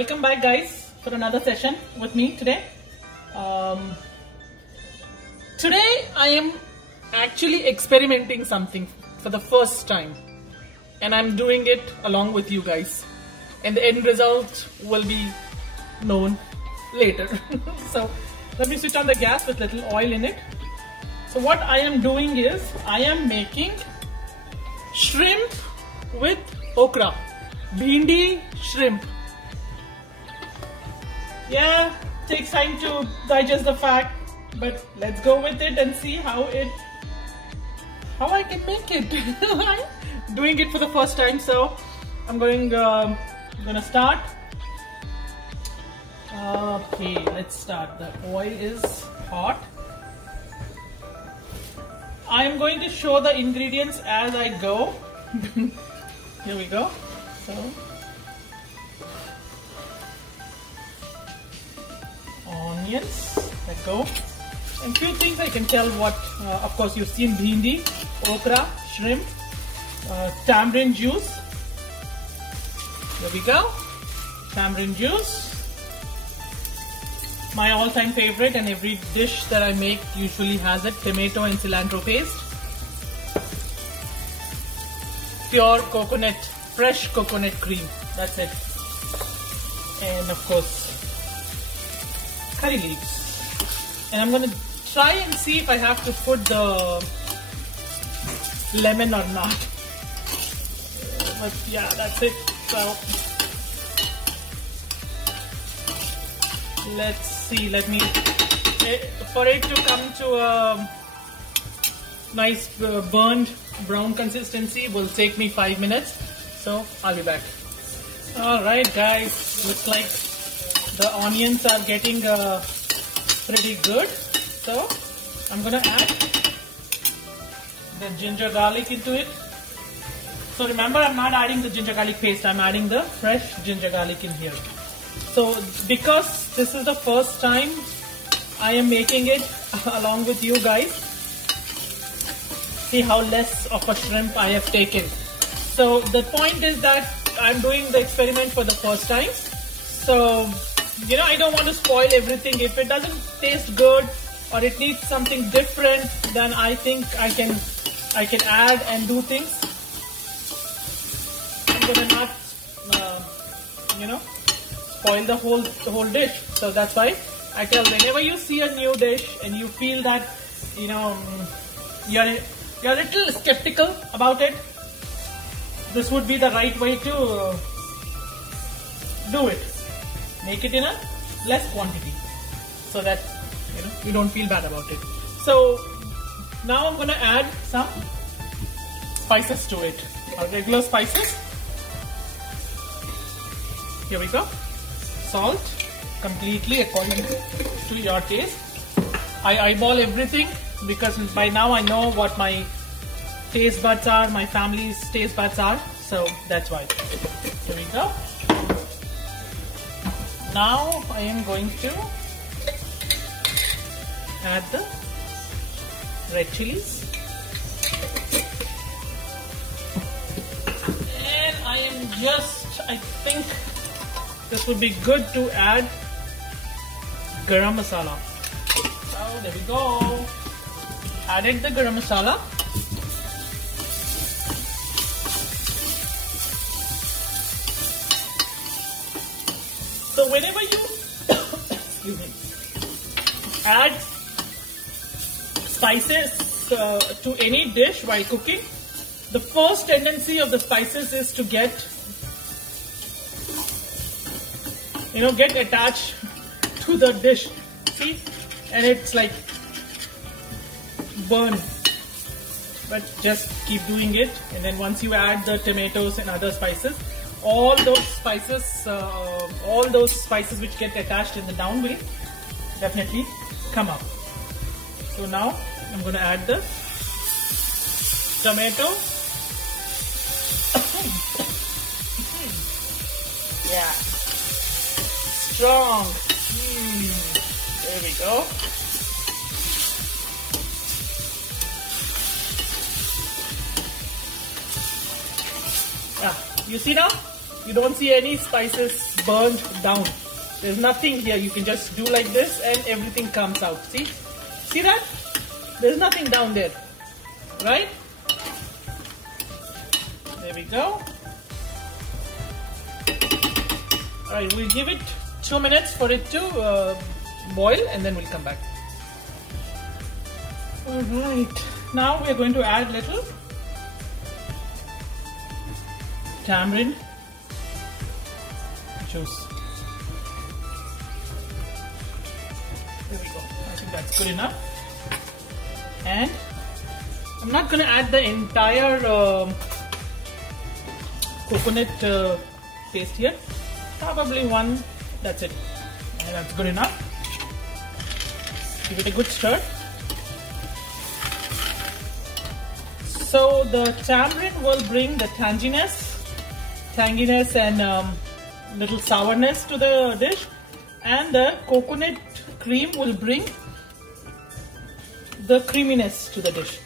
welcome back guys for another session with me today. Today I am actually experimenting something for the first time and I'm doing it along with you guys, and the end result will be known later. So let me switch on the gas with little oil in it. So what I am doing is I am making shrimp with okra, bhindi shrimp. Yeah, takes time to digest the fact, but let's go with it and see how I can make it. I'm doing it for the first time, so I'm gonna start. Okay, let's start. The oil is hot. I am going to show the ingredients as I go. Here we go. So onions, let go, and few things I can tell what. Of course, you've seen bhindi, okra, shrimp, tamarind juice. There we go, tamarind juice. My all-time favorite, and every dish that I make usually has it, tomato and cilantro paste. Pure coconut, fresh coconut cream, that's it. And of course, curry leaves. And I'm gonna try and see if I have to put the lemon or not. But yeah, that's it. So let's see, for it to come to a nice burned brown consistency will take me 5 minutes, so I'll be back. Alright guys, looks like the onions are getting pretty good, so I'm gonna add the ginger garlic into it. So remember, I'm not adding the ginger garlic paste, I'm adding the fresh ginger garlic in here. So because this is the first time I am making it along with you guys, see how less of a shrimp I have taken. So the point is that I'm doing the experiment for the first time. So, you know, I don't want to spoil everything. If it doesn't taste good or it needs something different, then I think I can add and do things. I'm gonna not, you know, spoil the whole dish. So that's why I tell, whenever you see a new dish and you feel that, you know, you're a little skeptical about it, this would be the right way to do it. Make it in a less quantity so that, you know, you don't feel bad about it. So now I'm gonna add some spices to it, our regular spices. Here we go. Salt, completely according to your taste. I eyeball everything because by now I know what my taste buds are, my family's taste buds are, so that's why. Here we go. Now I am going to add the red chilies, and I think this would be good to add garam masala. So there we go. Added the garam masala. So whenever you excuse me, add spices to any dish while cooking, the first tendency of the spices is to get attached to the dish. See, and it's like burn. But just keep doing it, and then once you add the tomatoes and other spices, all those spices which get attached in the down will definitely come up. So now I'm going to add the tomato. Yeah, strong. There we go. You see now? You don't see any spices burned down. There's nothing here. You can just do like this and everything comes out. See? See that? There's nothing down there. Right? There we go. Alright, we'll give it 2 minutes for it to boil and then we'll come back. Alright, now we're going to add little tamarind juice. There we go. I think that's good enough. And I'm not going to add the entire coconut paste here. Probably one. That's it. And that's good enough. Give it a good stir. So the tamarind will bring the tanginess and little sourness to the dish, and the coconut cream will bring the creaminess to the dish.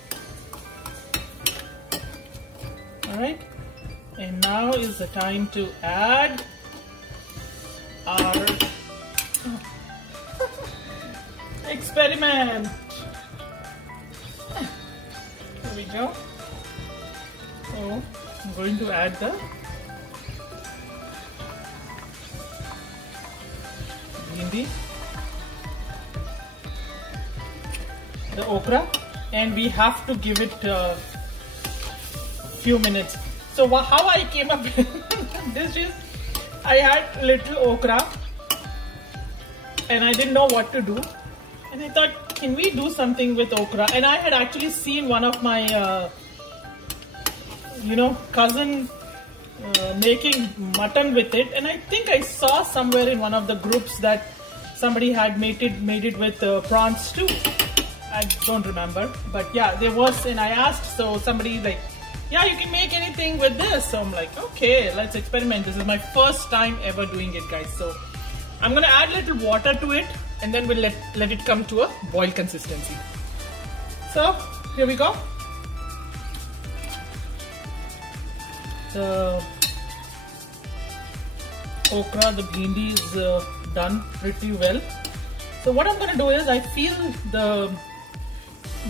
Alright, and now is the time to add our experiment. There we go. So I'm going to add the bhindi, the okra, and we have to give it a few minutes. So how I came up with this is, I had little okra and I didn't know what to do, and I thought, can we do something with okra? And I had actually seen one of my cousin making mutton with it, and I think I saw somewhere in one of the groups that somebody had made it with prawns too. I don't remember, but yeah, there was, and I asked, so somebody like, yeah, you can make anything with this. So I'm like, okay, let's experiment. This is my first time ever doing it, guys. So I'm gonna add a little water to it, and then we'll let it come to a boil consistency. So here we go. The okra, the bhindi is done pretty well. So what I'm gonna do is, I feel the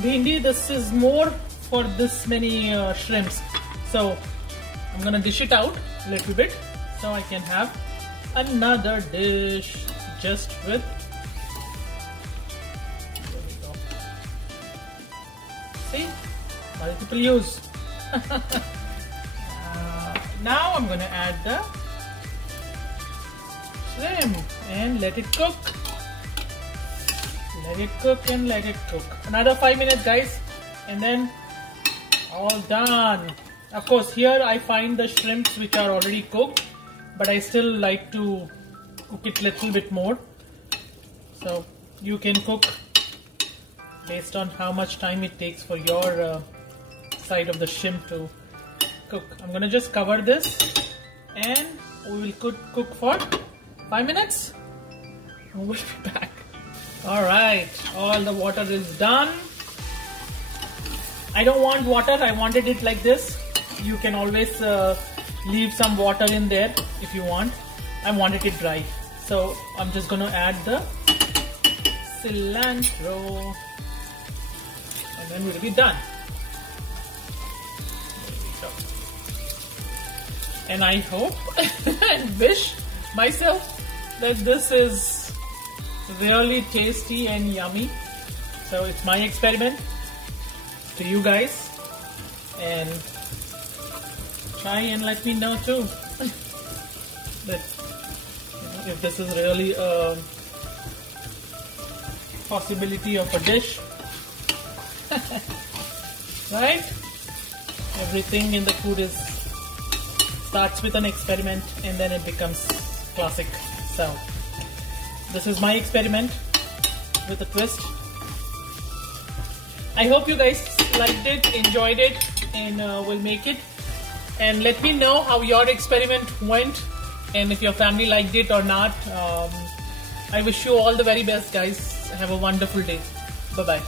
bhindi, this is more for this many shrimps. So I'm gonna dish it out a little bit so I can have another dish just with. There we go. See, multiple use. Now I'm gonna add the shrimp and let it cook. Let it cook and let it cook. Another 5 minutes, guys, and then all done. Of course, here I find the shrimps which are already cooked, but I still like to cook it a little bit more. So you can cook based on how much time it takes for your side of the shrimp to cook. I'm gonna just cover this and we will cook for 5 minutes. And we'll be back. Alright, all the water is done. I don't want water, I wanted it like this. You can always leave some water in there if you want. I wanted it dry. So I'm just gonna add the cilantro and then we'll be done. There we go. And I hope and wish myself that this is really tasty and yummy. So it's my experiment to you guys, and try and let me know too that if this is really a possibility of a dish. Right? Everything in the food starts with an experiment and then it becomes classic. So this is my experiment with a twist. I hope you guys liked it, enjoyed it, and will make it. And let me know how your experiment went and if your family liked it or not. I wish you all the very best, guys. Have a wonderful day. Bye-bye.